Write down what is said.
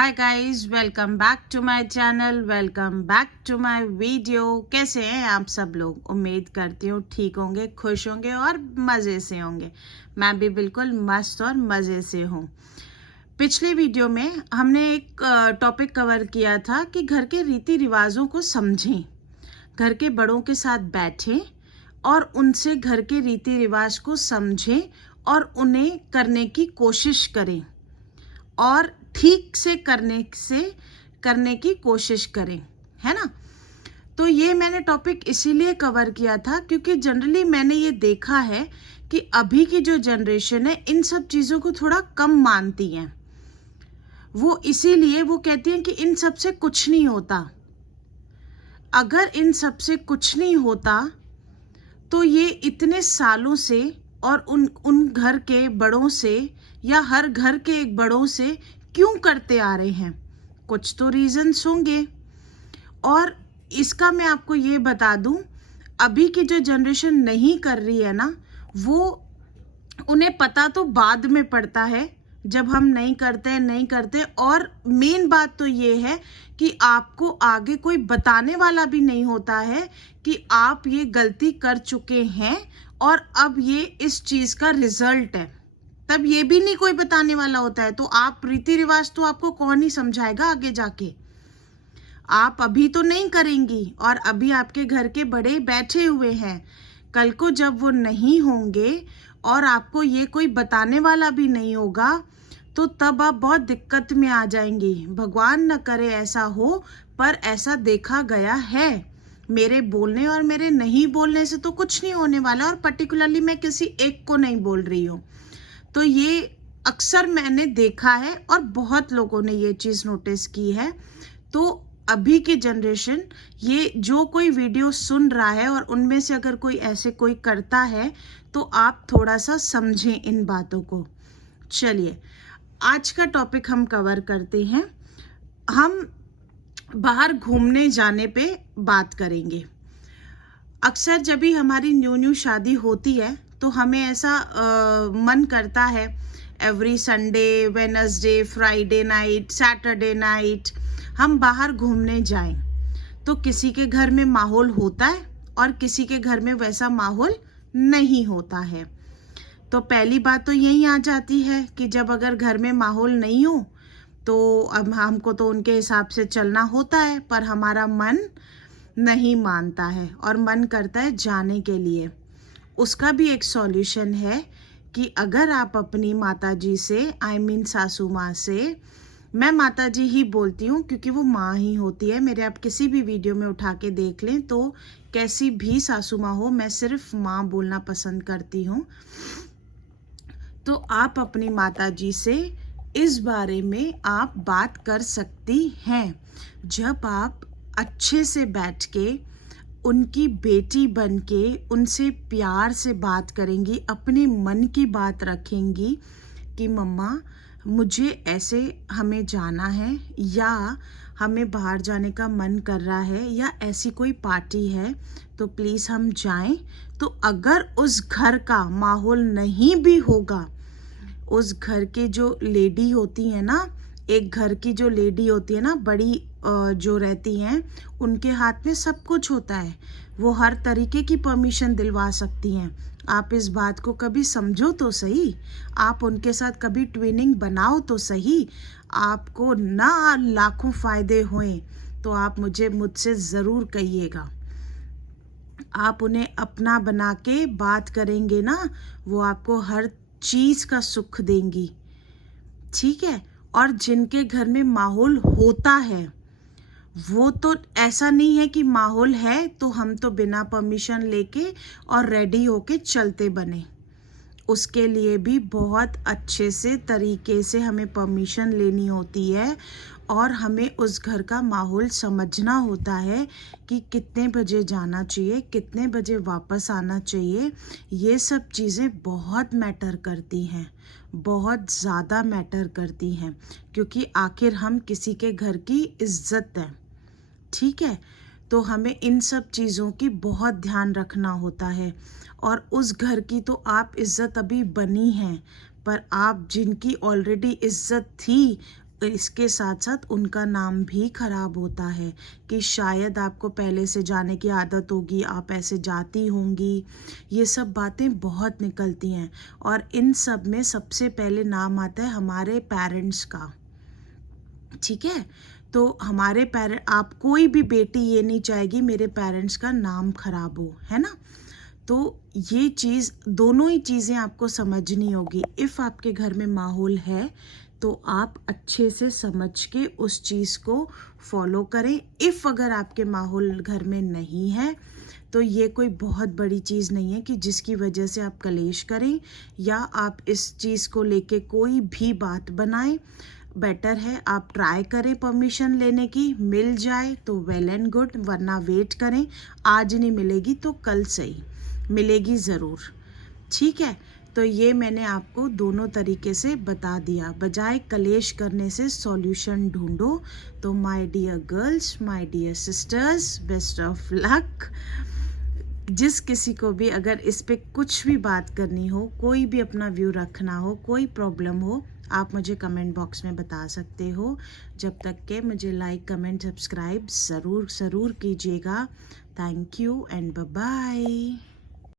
Hi guys, welcome back to my channel, welcome back to my video. कैसे हैं आप सब लोग? उम्मीद करती हूँ ठीक होंगे, खुश होंगे और मज़े से होंगे। मैं भी बिल्कुल मस्त और मज़े से हूँ। पिछले वीडियो में हमने एक टॉपिक कवर किया था कि घर के रीति रिवाजों को समझें, घर के बड़ों के साथ बैठें और उनसे घर के रीति रिवाज को समझें और उन्हें करने की कोशिश करें और ठीक से करने की कोशिश करें, है ना। तो ये मैंने टॉपिक इसीलिए कवर किया था क्योंकि जनरली मैंने ये देखा है कि अभी की जो जनरेशन है इन सब चीज़ों को थोड़ा कम मानती है। वो इसीलिए वो कहती हैं कि इन सब से कुछ नहीं होता। अगर इन सब से कुछ नहीं होता तो ये इतने सालों से और उन घर के बड़ों से या हर घर के एक बड़ों से क्यों करते आ रहे हैं? कुछ तो रीजंस होंगे। और इसका मैं आपको ये बता दूं, अभी की जो जनरेशन नहीं कर रही है ना, वो उन्हें पता तो बाद में पड़ता है जब हम नहीं करते। और मेन बात तो ये है कि आपको आगे कोई बताने वाला भी नहीं होता है कि आप ये गलती कर चुके हैं और अब ये इस चीज का रिजल्ट है। तब ये भी नहीं कोई बताने वाला होता है, तो आप रीति रिवाज तो आपको कौन ही समझाएगा आगे जाके। आप अभी तो नहीं करेंगी और अभी आपके घर के बड़े बैठे हुए हैं। कल को जब वो नहीं होंगे और आपको ये कोई बताने वाला भी नहीं होगा तो तब आप बहुत दिक्कत में आ जाएंगी। भगवान न करे ऐसा हो, पर ऐसा देखा गया है। मेरे बोलने और मेरे नहीं बोलने से तो कुछ नहीं होने वाला, और पर्टिकुलरली मैं किसी एक को नहीं बोल रही हूँ। तो ये अक्सर मैंने देखा है और बहुत लोगों ने ये चीज़ नोटिस की है। तो अभी की जनरेशन, ये जो कोई वीडियो सुन रहा है और उनमें से अगर कोई ऐसे कोई करता है तो आप थोड़ा सा समझें इन बातों को। चलिए, आज का टॉपिक हम कवर करते हैं। हम बाहर घूमने जाने पे बात करेंगे। अक्सर जब भी हमारी न्यू शादी होती है तो हमें ऐसा मन करता है, every Sunday, Wednesday, Friday night, Saturday night हम बाहर घूमने जाएं। तो किसी के घर में माहौल होता है और किसी के घर में वैसा माहौल नहीं होता है। तो पहली बात तो यही आ जाती है कि जब अगर घर में माहौल नहीं हो तो अब हमको तो उनके हिसाब से चलना होता है, पर हमारा मन नहीं मानता है और मन करता है जाने के लिए। उसका भी एक सॉल्यूशन है कि अगर आप अपनी माताजी से, सासू माँ से, मैं माताजी ही बोलती हूँ क्योंकि वो माँ ही होती है मेरे। आप किसी भी वीडियो में उठा के देख लें तो कैसी भी सासू माँ हो, मैं सिर्फ माँ बोलना पसंद करती हूँ। तो आप अपनी माताजी से इस बारे में आप बात कर सकती हैं। जब आप अच्छे से बैठ के उनकी बेटी बन के उनसे प्यार से बात करेंगी, अपने मन की बात रखेंगी कि मम्मा मुझे ऐसे हमें जाना है, या हमें बाहर जाने का मन कर रहा है, या ऐसी कोई पार्टी है तो प्लीज़ हम जाएं। तो अगर उस घर का माहौल नहीं भी होगा, उस घर के जो लेडी होती है ना, एक घर की जो लेडी होती है ना, बड़ी जो रहती हैं, उनके हाथ में सब कुछ होता है। वो हर तरीके की परमिशन दिलवा सकती हैं। आप इस बात को कभी समझो तो सही, आप उनके साथ कभी ट्विनिंग बनाओ तो सही। आपको ना लाखों फ़ायदे हों तो आप मुझसे ज़रूर कहिएगा। आप उन्हें अपना बना के बात करेंगे ना, वो आपको हर चीज़ का सुख देंगी, ठीक है। और जिनके घर में माहौल होता है, वो तो ऐसा नहीं है कि माहौल है तो हम तो बिना परमिशन लेके और रेडी होके चलते बने। उसके लिए भी बहुत अच्छे से तरीके से हमें परमिशन लेनी होती है और हमें उस घर का माहौल समझना होता है कि कितने बजे जाना चाहिए, कितने बजे वापस आना चाहिए। ये सब चीज़ें बहुत मैटर करती हैं, बहुत ज़्यादा मैटर करती हैं, क्योंकि आखिर हम किसी के घर की इज्जत हैं, ठीक है। तो हमें इन सब चीज़ों की बहुत ध्यान रखना होता है। और उस घर की तो आप इज्जत अभी बनी हैं, पर आप जिनकी ऑलरेडी इज्जत थी इसके साथ साथ उनका नाम भी खराब होता है कि शायद आपको पहले से जाने की आदत होगी, आप ऐसे जाती होंगी, ये सब बातें बहुत निकलती हैं। और इन सब में सबसे पहले नाम आता है हमारे पेरेंट्स का, ठीक है। तो हमारे पेरेंट, आप कोई भी बेटी ये नहीं चाहेगी मेरे पेरेंट्स का नाम खराब हो, है ना। तो ये चीज़, दोनों ही चीज़ें आपको समझनी होगी। इफ़ आपके घर में माहौल है तो आप अच्छे से समझ के उस चीज़ को फॉलो करें। इफ़ अगर आपके माहौल घर में नहीं है तो ये कोई बहुत बड़ी चीज़ नहीं है कि जिसकी वजह से आप कलेश करें या आप इस चीज़ को लेके कोई भी बात बनाएं। बेटर है आप ट्राई करें परमिशन लेने की, मिल जाए तो वेल एंड गुड, वरना वेट करें। आज नहीं मिलेगी तो कल सही, मिलेगी ज़रूर, ठीक है। तो ये मैंने आपको दोनों तरीके से बता दिया। बजाय कलेश करने से सॉल्यूशन ढूंढो। तो my dear girls, my dear sisters, best of luck. जिस किसी को भी अगर इस पे कुछ भी बात करनी हो, कोई भी अपना व्यू रखना हो, कोई प्रॉब्लम हो, आप मुझे कमेंट बॉक्स में बता सकते हो। जब तक के मुझे लाइक, कमेंट, सब्सक्राइब ज़रूर कीजिएगा। Thank you and bye bye.